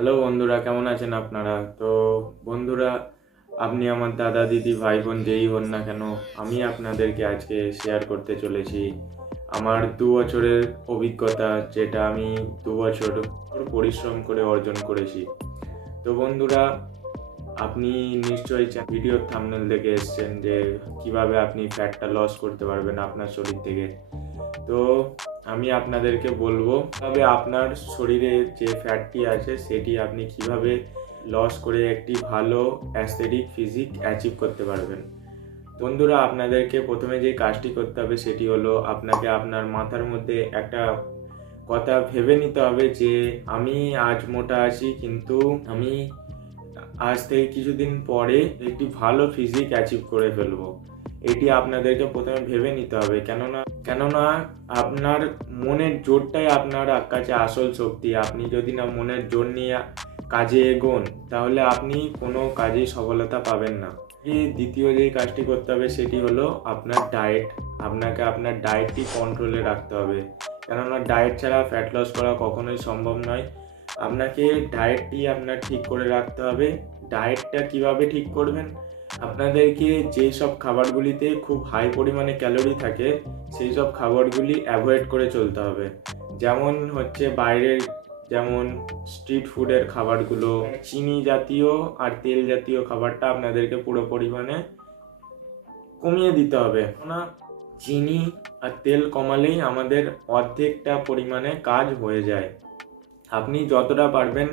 Hello বন্ধুরা, কেমন আছেন আপনারা? তো বন্ধুরা, আপনি আমার দাদা দিদি ভাই বোন যেই হন না কেন, আমি আপনাদেরকে আজকে শেয়ার করতে চলেছি আমার 2 বছরের অভিজ্ঞতা, যেটা আমি 2 বছর পরিশ্রম করে অর্জন করেছি। তো বন্ধুরা, আপনি নিশ্চয়ই ভিডিওর থাম্বনেল দেখে এসেছেন যে কিভাবে আপনি ফ্যাটটা লস করতে পারবেন আপনার শরীর থেকে। তো আমি আপনাদেরকে বলবো তবে আপনার শরীরে যে ফ্যাটটি আছে সেটি আপনি কিভাবে লস করে একটি ভালো অ্যাস্থেটিক ফিজিক অ্যাচিভ করতে পারবেন। বন্ধুরা, আপনাদেরকে প্রথমে যে কাজটি করতে হবে সেটি হলো আপনাকে আপনার মাথার মধ্যে একটা কথা ভেবে নিতে হবে যে আমি আজ মোটা আছি, কিন্তু আমি আজ থেকে কিছুদিন পরে একটি ভালো ফিজিক অ্যাচিভ করে ফেলবো। এটি আপনাদেরকে প্রথমে ভেবে নিতে হবে, কেননা আপনার মনের জোরটাই আপনার কাছে আসল শক্তি। আপনি যদি না মনের জোর নিয়ে কাজে এগোন, তাহলে আপনি কোনো কাজেই সফলতা পাবেন না। দ্বিতীয় যে কাজটি করতে হবে সেটি হলো আপনার ডায়েট। আপনাকে আপনার ডায়েটটি কন্ট্রোলে রাখতে হবে, কেননা ডায়েট ছাড়া ফ্যাট লস করা কখনোই সম্ভব নয়। আপনাকে ডায়েটটি আপনার ঠিক করে রাখতে হবে। ডায়েটটা কিভাবে ঠিক করবেন? আপনাদেরকে যেই সব খাবারগুলিতে খুব হাই পরিমাণে ক্যালোরি থাকে সেই সব খাবারগুলি অ্যাভয়েড করে চলতে হবে। যেমন হচ্ছে বাইরের, যেমন স্ট্রিট ফুডের খাবারগুলো, চিনি জাতীয় আর তেল জাতীয় খাবারটা আপনাদেরকে পুরো পরিমাণে কমিয়ে দিতে হবে। না, চিনি আর তেল কমালেই আমাদের অর্ধেকটা পরিমাণে কাজ হয়ে যায়। আপনি যতটা পারবেন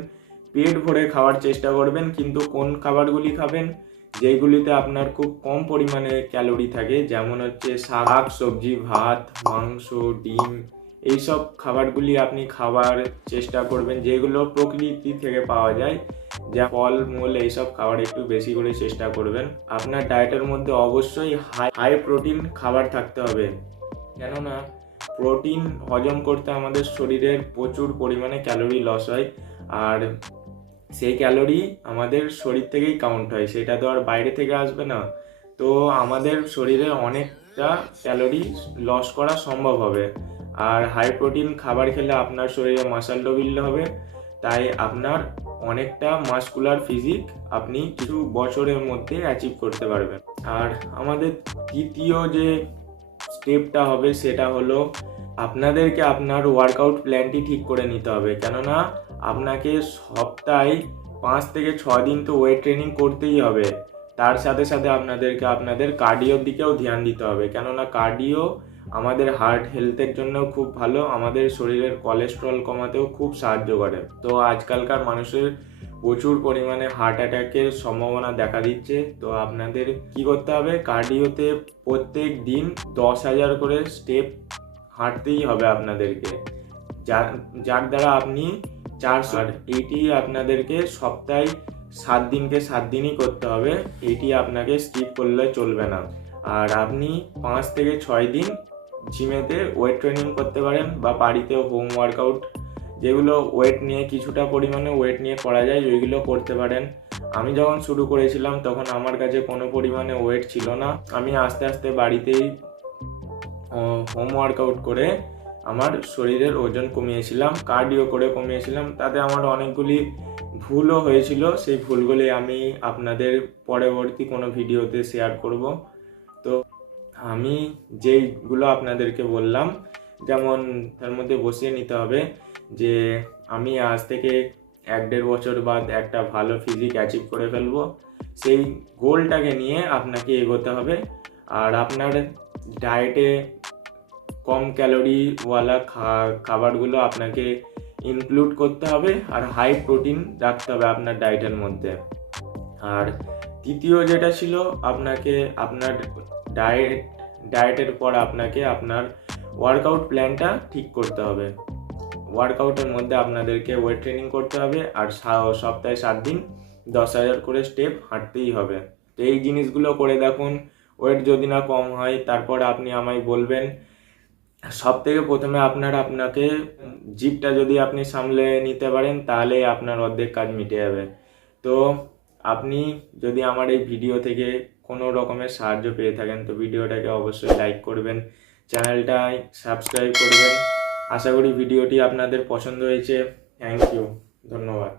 পেট ভরে খাওয়ার চেষ্টা করবেন, কিন্তু কোন খাবারগুলি খাবেন? যেগুলিতে আপনার খুব কম পরিমাণে ক্যালোরি থাকে, যেমন হচ্ছে শাক সবজি, ভাত, মাংস, ডিম, এইসব খাবারগুলি আপনি খাওয়ার চেষ্টা করবেন, যেগুলো প্রকৃতি থেকে পাওয়া যায়, যা ফল মূল, এইসব খাবার একটু বেশি করে চেষ্টা করবেন। আপনার ডায়েটের মধ্যে অবশ্যই হাই প্রোটিন খাবার থাকতে হবে, কেননা প্রোটিন হজম করতে আমাদের শরীরের প্রচুর পরিমাণে ক্যালোরি লস হয়, আর সেই ক্যালোরি আমাদের শরীর থেকেই কাউন্ট হয়, সেটা তো আর বাইরে থেকে আসবে না। তো আমাদের শরীরে অনেকটা ক্যালোরি লস করা সম্ভব হবে। আর হাই প্রোটিন খাবার খেলে আপনার শরীরে মাসল বিল্ড হবে, তাই আপনার অনেকটা মাসকুলার ফিজিক আপনি কিছু বছরের মধ্যে অ্যাচিভ করতে পারবেন। আর আমাদের তৃতীয় যে স্টেপটা হবে সেটা হলো আপনাদেরকে আপনার ওয়ার্কআউট প্ল্যানটি ঠিক করে নিতে হবে, কেননা আপনাকে সপ্তাহে 5 থেকে 6 দিন তো ওয়েট ট্রেনিং করতেই হবে। তার সাথে সাথে আপনাদেরকে আপনাদের কার্ডিওর দিকেও ধ্যান দিতে হবে, কেননা কার্ডিও আমাদের হার্ট হেলথের জন্য খুব ভালো, আমাদের শরীরের কোলেস্ট্রল কমাতেও খুব সাহায্য করে। তো আজকালকার মানুষের প্রচুর পরিমাণে হার্ট অ্যাটাকের সম্ভাবনা দেখা দিচ্ছে। তো আপনাদের কি করতে হবে? কার্ডিওতে প্রত্যেক দিন 10,000 করে স্টেপ হাঁটতেই হবে আপনাদেরকে, যার দ্বারা আপনি 400, এইটি আপনাদেরকে সপ্তাহে 7 দিনকে 7 দিনই করতে হবে। এইটি আপনাকে স্কিপ করলে চলবে না। আর আপনি 5 থেকে 6 দিন জিমেতে ওয়েট ট্রেনিং করতে পারেন, বা বাড়িতে হোম ওয়ার্কআউট, যেগুলো ওয়েট নিয়ে কিছুটা পরিমাণে ওয়েট নিয়ে করা যায়, ওইগুলো করতে পারেন। আমি যখন শুরু করেছিলাম তখন আমার কাছে কোনো পরিমাণে ওয়েট ছিল না। আমি আস্তে আস্তে বাড়িতেই হোম ওয়ার্কআউট করে আমার শরীরের ওজন কমিয়েছিলাম, কার্ডিও করে কমিয়েছিলাম। তাতে আমার অনেকগুলি ভুলও হয়েছিল, সেই ভুলগুলি আমি আপনাদের পরবর্তী কোনো ভিডিওতে শেয়ার করব। তো আমি যেইগুলো আপনাদেরকে বললাম, যেমন তার মধ্যে বসিয়ে নিতে হবে যে আমি আজ থেকে 1-1.5 বছর বাদ একটা ভালো ফিজিক অ্যাচিভ করে ফেলবো। সেই গোলটাকে নিয়ে আপনাকে এগোতে হবে। আর আপনার ডায়েটে কম ক্যালোরিওয়ালা খাবারগুলো আপনাকে ইনক্লুড করতে হবে, আর হাই প্রোটিন রাখতে হবে আপনার ডায়েটের মধ্যে। আর তৃতীয় যেটা ছিল, আপনাকে আপনার ডায়েটের পর আপনাকে আপনার ওয়ার্কআউট প্ল্যানটা ঠিক করতে হবে। ওয়ার্কআউটের মধ্যে আপনাদেরকে ওয়েট ট্রেনিং করতে হবে, আর সপ্তাহে 7 দিন 10,000 করে স্টেপ হাঁটতেই হবে। তো এই জিনিসগুলো করে দেখুন, ওয়েট যদি না কম হয় তারপর আপনি আমায় বলবেন। সব থেকে প্রথমে আপনাকে জিপটা যদি আপনি সামলে নিতে পারেন, তাহলে আপনার অর্ধেক কাজ মিটে যাবে। তো আপনি যদি আমার এই ভিডিও থেকে কোনো রকমের সাহায্য পেয়ে থাকেন, তো ভিডিওটাকে অবশ্যই লাইক করবেন, চ্যানেলটায় সাবস্ক্রাইব করবেন। আশা করি ভিডিওটি আপনাদের পছন্দ হয়েছে। থ্যাংক ইউ, ধন্যবাদ।